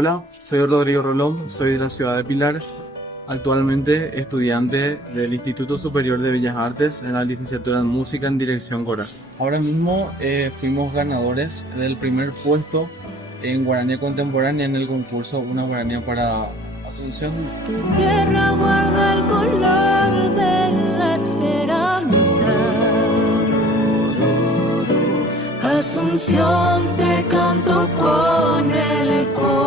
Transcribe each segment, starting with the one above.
Hola, soy Rodrigo Rolón, soy de la ciudad de Pilar, actualmente estudiante del Instituto Superior de Bellas Artes en la licenciatura en Música en Dirección Coral. Ahora mismo fuimos ganadores del primer puesto en Guaranía Contemporánea en el concurso Una Guaranía para Asunción. Tu tierra guarda el color de la esperanza. Asunción, te canto con el corazón.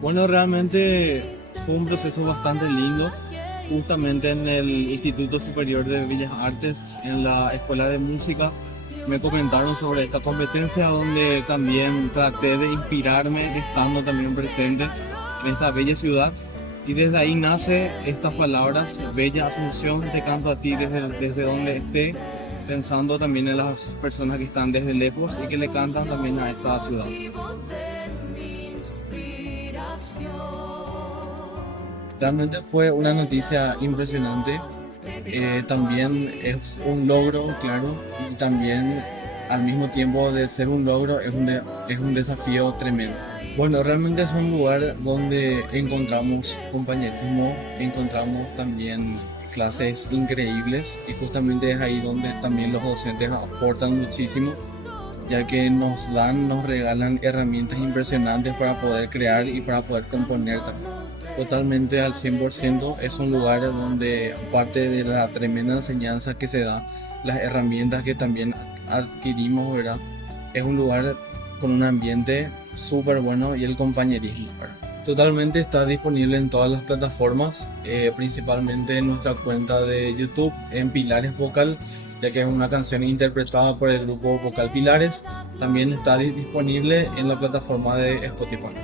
Bueno, realmente fue un proceso bastante lindo. Justamente en el Instituto Superior de Bellas Artes, en la Escuela de Música, me comentaron sobre esta competencia donde también traté de inspirarme estando también presente en esta bella ciudad. Y desde ahí nace estas palabras: Bella Asunción, te canto a ti desde donde esté, pensando también en las personas que están desde lejos y que le cantan también a esta ciudad. Realmente fue una noticia impresionante. También es un logro, claro, y también al mismo tiempo de ser un logro es un desafío tremendo. Bueno, realmente es un lugar donde encontramos compañerismo, encontramos también clases increíbles y justamente es ahí donde también los docentes aportan muchísimo, ya que nos regalan herramientas impresionantes para poder crear y para poder componer también. Totalmente al 100% es un lugar donde, aparte de la tremenda enseñanza que se da, las herramientas que también adquirimos, ¿verdad? Es un lugar con un ambiente súper bueno y el compañerismo, ¿verdad? Totalmente está disponible en todas las plataformas, principalmente en nuestra cuenta de YouTube en Pilares Vocal, ya que es una canción interpretada por el grupo Vocal Pilares. También está disponible en la plataforma de Spotify.